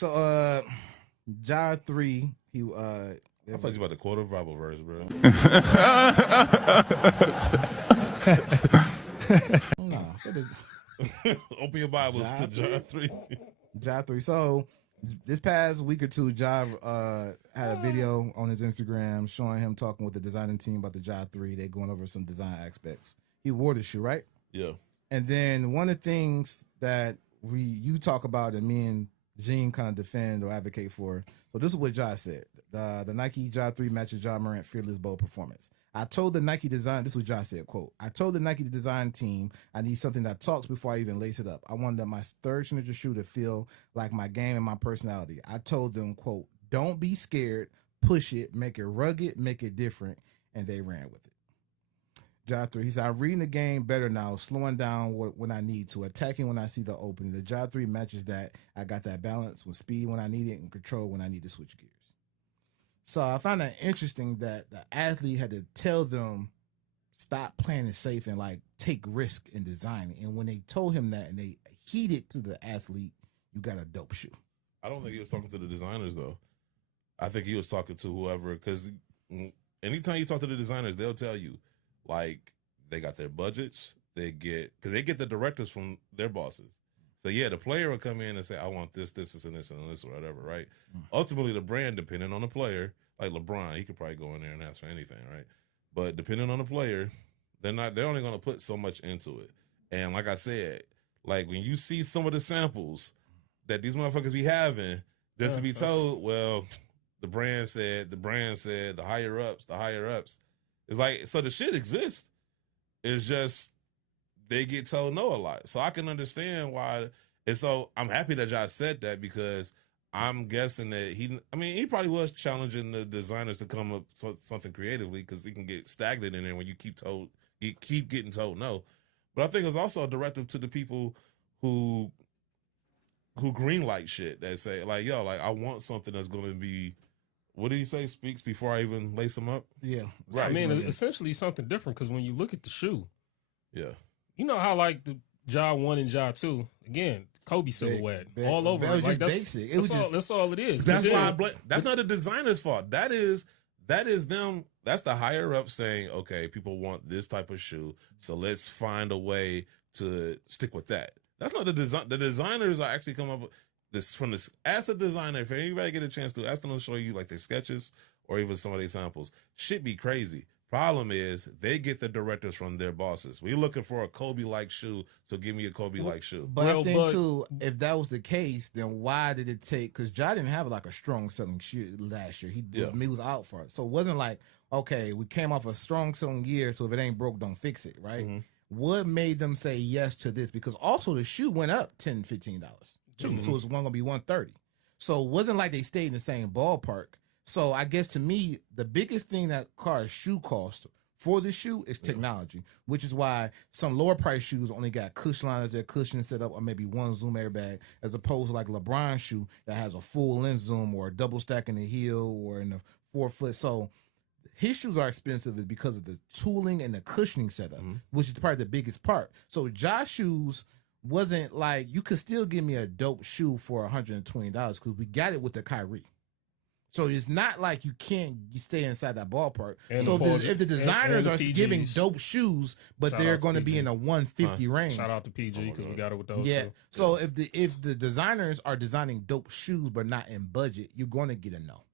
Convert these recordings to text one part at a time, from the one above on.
So Ja 3, he I thought you about the quarter Bible verse, bro. No, open your Bibles to Ja 3. Ja 3. So this past week or two, Ja had a video on his Instagram showing him talking with the designing team about the Ja 3. They going over some design aspects. He wore the shoe, right? Yeah. And then one of the things that you talk about and me and Gene kind of defend or advocate for. So this is what Ja said. The Nike Ja 3 matches Ja Morant fearless bold performance. I told the Nike design, this was Ja said, quote, I told the Nike design team I need something that talks before I even lace it up. I wanted my third signature shoe to feel like my game and my personality. I told them, quote, don't be scared, push it, make it rugged, make it different. And they ran with it. Ja 3, he said, I'm reading the game better now, slowing down when I need to, attacking when I see the opening. The Ja 3 matches that. I got that balance with speed when I need it and control when I need to switch gears. So I found that interesting that the athlete had to tell them stop playing it safe and like take risk in designing. And when they told him that and they heeded to the athlete, you got a dope shoe. I don't think he was talking to the designers though. I think he was talking to whoever, because anytime you talk to the designers, they'll tell you like they got their budgets, because they get the directives from their bosses. So yeah, the player will come in and say, I want this, and this, and this, or whatever, right? Ultimately, the brand, depending on the player, like LeBron, he could probably go in there and ask for anything, right? But depending on the player, they're only going to put so much into it. And like I said, like when you see some of the samples that these motherfuckers be having, just to be told, well, the brand said, the higher ups. It's like, so the shit exists. It's just they get told no a lot. So I can understand why. And so I'm happy that y'all said that, because I'm guessing that he probably was challenging the designers to come up with something creatively, because he can get stagnant in there when you keep getting told no. But I think it's also a directive to the people who greenlight shit, that say like, yo, like I want something that's going to be, what did he say? Speaks before I even lace them up? Yeah. Right. I mean, essentially something different, because when you look at the shoe, yeah, you know how like the Ja 1 and Ja 2, again, Kobe silhouette all over. That was like, just basic. That's all it is. That's why that's not the designer's fault. That is them. That's the higher up saying, okay, people want this type of shoe, so let's find a way to stick with that. That's not the design. The designers are actually come up with this from this. As a designer, if anybody get a chance to ask them to show you like their sketches or even some of their samples, shit be crazy. Problem is, they get the directives from their bosses. We're looking for a Kobe-like shoe, so give me a Kobe-like shoe. But I think, too, if that was the case, then why did it take... Because Ja didn't have, like, a strong selling shoe last year. He was out for it. So it wasn't like, okay, we came off a strong selling year, so if it ain't broke, don't fix it, right? Mm-hmm. What made them say yes to this? Because also the shoe went up $10, $15, too. Mm-hmm. So it's going to be $130. So it wasn't like they stayed in the same ballpark. So I guess to me, the biggest thing that cars shoe cost for the shoe is technology, which is why some lower price shoes only got cushion liners, their cushion set up, or maybe one zoom airbag, as opposed to like LeBron's shoe that has a full lens zoom or a double stack in the heel or in the 4-foot. So his shoes are expensive is because of the tooling and the cushioning setup, which is probably the biggest part. So Josh shoes wasn't like, you could still give me a dope shoe for $120 because we got it with the Kyrie. So it's not like you stay inside that ballpark. And so if the designers are giving dope shoes, but they're going to be in a 150 range. Shout out to PG because we got it with those. Yeah. Too. So if the designers are designing dope shoes but not in budget, you're going to get a no.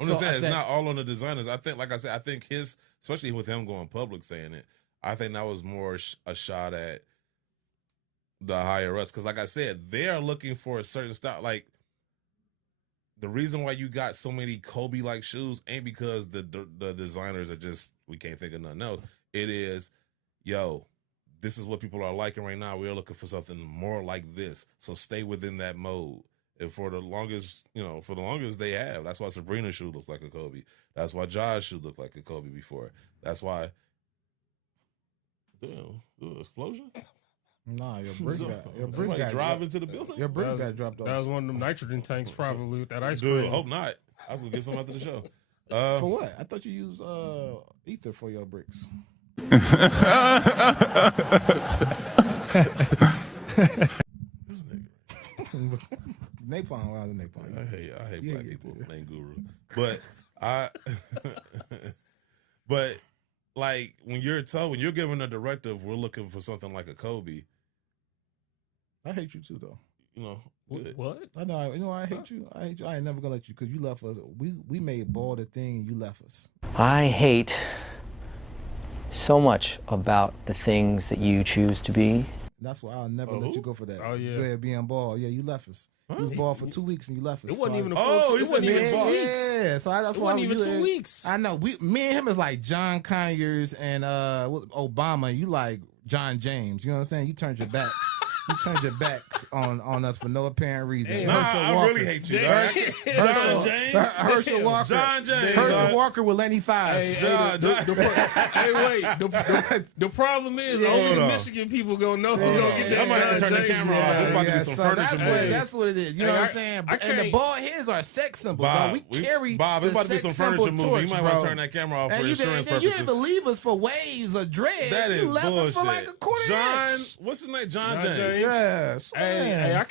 I'm just saying it's not all on the designers. I think, like I said, I think especially with him going public saying it, I think that was more a shot at the higher ups, because like I said, they are looking for a certain style. Like, the reason why you got so many Kobe-like shoes ain't because the designers are just, we can't think of nothing else. It is, yo, this is what people are liking right now. We're looking for something more like this. So stay within that mode. And for the longest they have. That's why Sabrina's shoe looks like a Kobe. That's why Ja's shoe looked like a Kobe before. That's why. Damn, explosion? Nah, your brick got drive into the building. Your brick got dropped off. That was one of them nitrogen tanks, probably with that ice Dude, cream. hope not. I was gonna get some after the show. For what? I thought you used ether for your bricks. Napalm. Well, Napalm. I hate black people named Guru. But but like when you're given a directive, we're looking for something like a Kobe. I hate you too, though. You know what? I know. You know, I hate you. I hate you. I ain't never gonna let you because you left us. We made ball the thing, and you left us. I hate so much about the things that you choose to be. That's why I'll never let you go for that. Oh yeah, go ahead, being ball. Yeah, you left us. Huh? You was ball for 2 weeks and you left us. It wasn't even a full. full. Oh, It wasn't even 2 weeks. Yeah, so that's It why wasn't even 2 weeks. I know. Me and him is like John Conyers and Obama. You like John James. You know what I'm saying? You turned your back. You turned your back on us for no apparent reason. Hey, I really hate you. John James, Herschel Walker. John James. Herschel Walker with Lenny Fives. Hey, wait. The problem is only the Michigan people gonna know who gonna get that. I might have to turn the camera off. There's about to be some furniture. That's what it is. You know what I'm saying? And the bald heads are sex symbols. Bob, we carry Bob, it's about to be some furniture movie. You might want to turn that camera off for insurance purposes. You didn't leave us for waves or dread. That is you left bullshit. us for like a quarter John, inch. what's his name? John James. Yes. Hey, I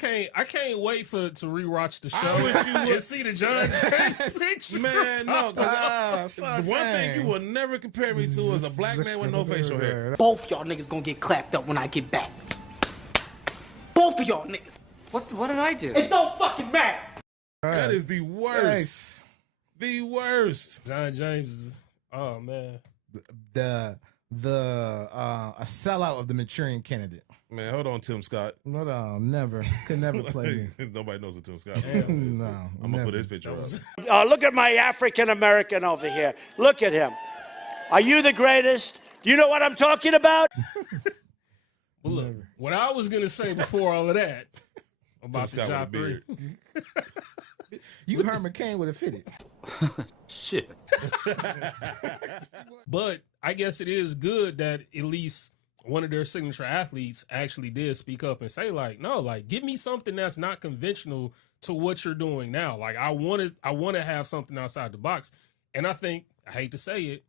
can't wait to rewatch the show I wish you would and see the John James picture. Man, no. The one thing you will never compare me to is a black man with no facial hair. Both y'all niggas gonna get clapped up when I get back. Both of y'all niggas. What did I do? It don't fucking matter. That is the worst. Nice. The worst. John James is, oh man. A sellout of the Manchurian Candidate. Man, hold on, Tim Scott. No, never. Could never play me. Nobody knows what Tim Scott is. No, I'm going to put his picture up. Look at my African American over here. Look at him. Are you the greatest? Do you know what I'm talking about? Well, look, what I was going to say before all of that about the job 3. You Herman Cain would have fitted. Shit. But I guess it is good that at least one of their signature athletes actually did speak up and say, like, no, like, give me something that's not conventional to what you're doing now. Like, I want to have something outside the box. And I think, I hate to say it,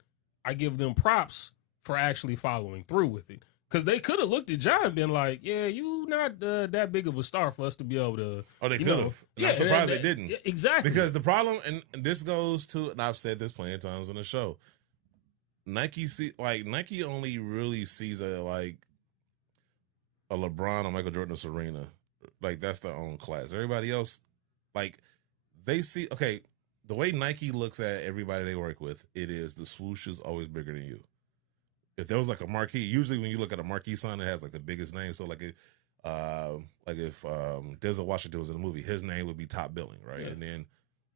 I give them props for actually following through with it. Because they could have looked at John and been like, yeah, you not that big of a star for us to be able to. Oh, they could have. I'm surprised they didn't. Yeah, exactly. Because the problem, and this goes to, and I've said this plenty of times on the show, Nike only really sees a LeBron or Michael Jordan or Serena. Like, that's their own class. Everybody else, like, they see, okay, the way Nike looks at everybody they work with, it is the swoosh is always bigger than you. If there was like a marquee, usually when you look at a marquee sign, it has like the biggest name. So like if Denzel Washington was in a movie, his name would be top billing, right? Yeah. And then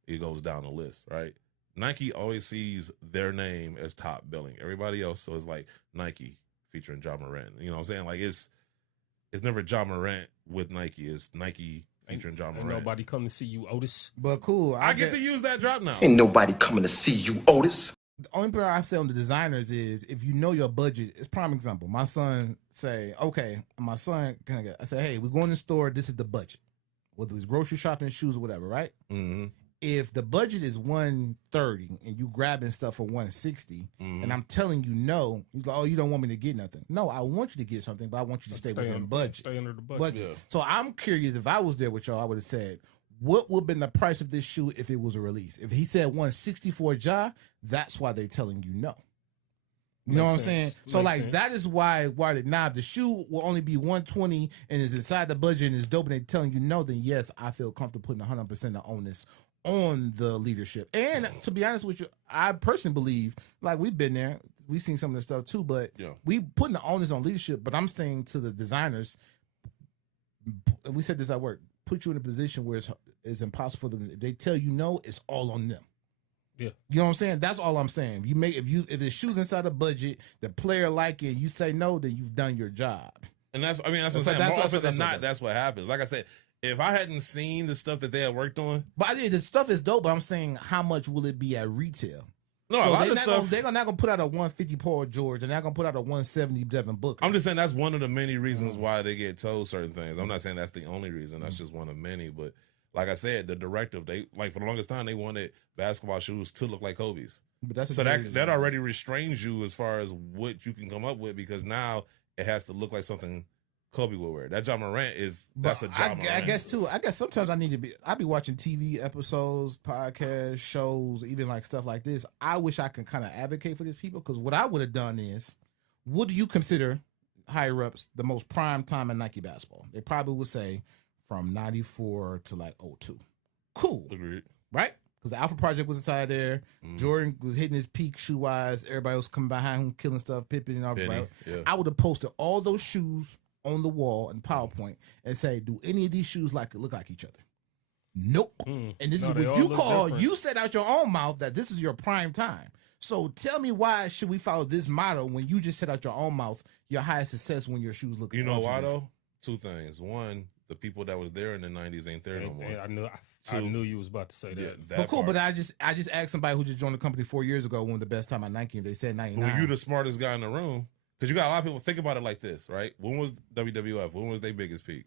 it goes down the list, right? Nike always sees their name as top billing. Everybody else, so it's like Nike featuring Ja Morant. You know what I'm saying? Like it's never Ja Morant with Nike. It's Nike featuring Ja Morant. Ain't nobody come to see you, Otis. But cool. I get to use that drop now. Ain't nobody coming to see you, Otis. The only part I say on the designers is if you know your budget. It's prime example. My son say, okay, my son I say, hey, we're going to the store. This is the budget, whether it's grocery shopping, shoes, or whatever, right? Mm-hmm. If the budget is $130 and you grabbing stuff for $160, and I'm telling you no, he's like, oh, you don't want me to get nothing. No, I want you to get something, but I want you to stay within the budget. Stay under the budget. Yeah. So I'm curious, if I was there with y'all, I would have said, what would have been the price of this shoe if it was a release? If he said 160 for Ja, that's why they're telling you no. You know what I'm saying? So like that is why the shoe will only be 120 and is inside the budget and is dope and they're telling you no, then yes, I feel comfortable putting 100% of onus on the leadership. And to be honest with you, I personally believe, like, we've been there, we've seen some of this stuff too, but we putting the onus on leadership. But I'm saying to the designers, we said this at work, put you in a position where it's impossible for them. If they tell you no, it's all on them. Yeah, you know what I'm saying. That's all I'm saying. If the shoe's inside the budget, the player like it, you say no, then you've done your job. And that's what I'm saying. More often than not, that's what happens. Like I said, if I hadn't seen the stuff that they had worked on, but the stuff is dope. But I'm saying, how much will it be at retail? No, so a lot of stuff. They're not gonna put out a 150 Paul George. They're not gonna put out a 170 Devin Booker. I'm just saying that's one of the many reasons why they get told certain things. I'm not saying that's the only reason. That's just one of many. But like I said, the directive, they for the longest time they wanted basketball shoes to look like Kobe's. But that's so that already restrains you as far as what you can come up with, because now it has to look like something Kobe would wear. That Ja Morant that's a Ja Morant. I guess too. I guess sometimes I be watching TV episodes, podcasts, shows, even like stuff like this. I wish I could kind of advocate for these people, because what I would have done is, what do you consider higher ups the most prime time in Nike basketball? They probably would say from 94 to like 02. Cool. Agreed. Right? Because the Alpha Project was inside there. Jordan was hitting his peak shoe wise. Everybody was coming behind him, killing stuff, Pippen and all that. Yeah. I would have posted all those shoes on the wall in PowerPoint and say, do any of these shoes look like each other? Nope. And this is what you call, you said out your own mouth that this is your prime time. So tell me, why should we follow this model when you just said out your own mouth your highest success when your shoes look? You know why though? Two things. One, the people that was there in the 90s ain't there no more. I knew you was about to say that. Yeah, but cool, but I just asked somebody who just joined the company 4 years ago when the best time at Nike, and they said 99. Well, you the smartest guy in the room, because you got a lot of people think about it like this, right? When was WWF? When was their biggest peak?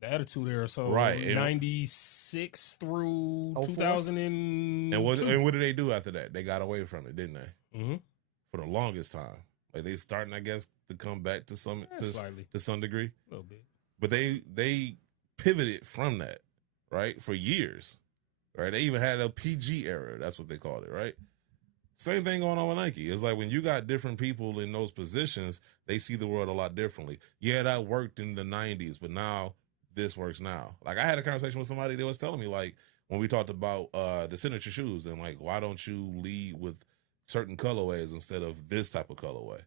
The Attitude Era, so right, 96 through 04? 2000. And what did they do after that? They got away from it, didn't they? Mm-hmm. For the longest time, like they starting, I guess, to come back to some to some degree, a little bit. But they pivoted from that, right, for years, right? They even had a PG era. That's what they called it, right? Same thing going on with Nike. It's like when you got different people in those positions, they see the world a lot differently. Yeah, that worked in the 90s, but now this works now. Like I had a conversation with somebody that was telling me, like, when we talked about the signature shoes and like, why don't you lead with certain colorways instead of this type of colorway?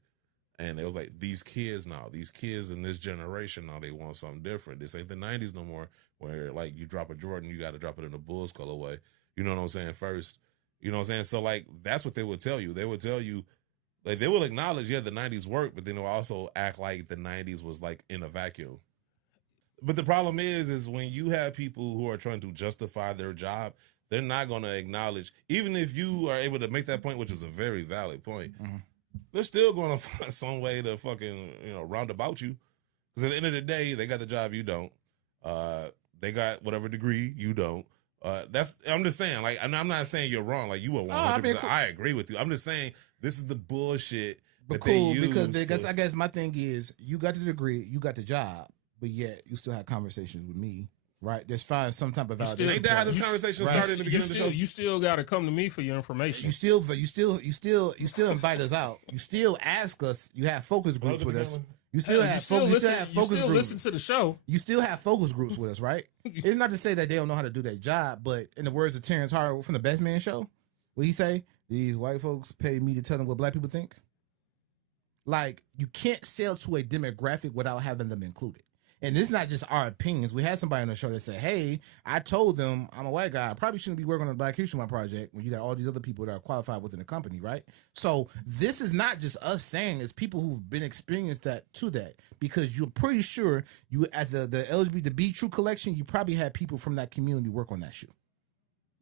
And it was like, these kids in this generation now, they want something different. This ain't the 90s no more, where like you drop a Jordan, you got to drop it in a Bulls colorway. You know what I'm saying? First, you know what I'm saying? So like, that's what they would tell you. They would tell you, like, they will acknowledge, yeah, the 90s worked, but then they'll also act like the 90s was like in a vacuum. But the problem is when you have people who are trying to justify their job, they're not going to acknowledge, even if you are able to make that point, which is a very valid point, they're still going to find some way to fucking, round about you. Because at the end of the day, they got the job, you don't. They got whatever degree, you don't. I'm just saying, like, I'm not saying you're wrong. Like, you were 100%. Cool. I agree with you. I'm just saying this is the bullshit that they use. Because I guess my thing is, you got the degree, you got the job, but yet you still have conversations with me, right? There's fine some type of validation. Ain't that how this conversation started in the beginning of the show? You still got to come to me for your information. You still invite us out. You still ask us. You have focus groups with us. You still have focus groups. Listen to the show. You still have focus groups with us, right? It's not to say that they don't know how to do their job, but in the words of Terrence Howard from the Best Man Show, what he say? These white folks pay me to tell them what black people think. Like, you can't sell to a demographic without having them included. And it's not just our opinions. We had somebody on the show that said, hey, I told them I'm a white guy. I probably shouldn't be working on the Black History Month project when you got all these other people that are qualified within the company, right? So this is not just us saying, it's people who've been experienced that, because you're pretty sure you at the LGBT, the Be True collection, you probably had people from that community work on that shoe.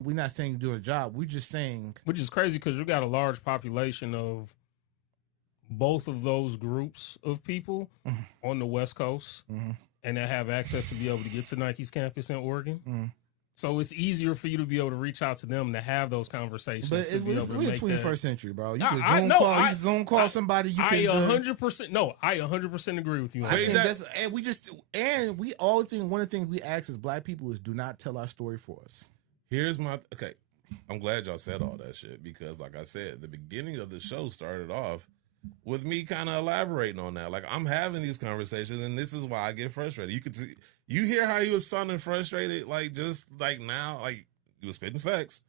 We're not saying do a job. We're just saying. Which is crazy because you got a large population of both of those groups of people on the West Coast. And that have access to be able to get to Nike's campus in Oregon. So it's easier for you to be able to reach out to them to have those conversations. But we're in the 21st century, bro. You can Zoom call somebody. I 100% agree with you. I think that's, and we all think one of the things we ask as black people is do not tell our story for us. Okay. I'm glad y'all said all that shit because, like I said, the beginning of the show started off with me kind of elaborating on that. Like, I'm having these conversations, and this is why I get frustrated. You could see, you hear how he was sounding frustrated, like, just like now, like, he was spitting facts,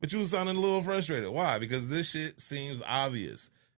but you was sounding a little frustrated. Why? Because this shit seems obvious.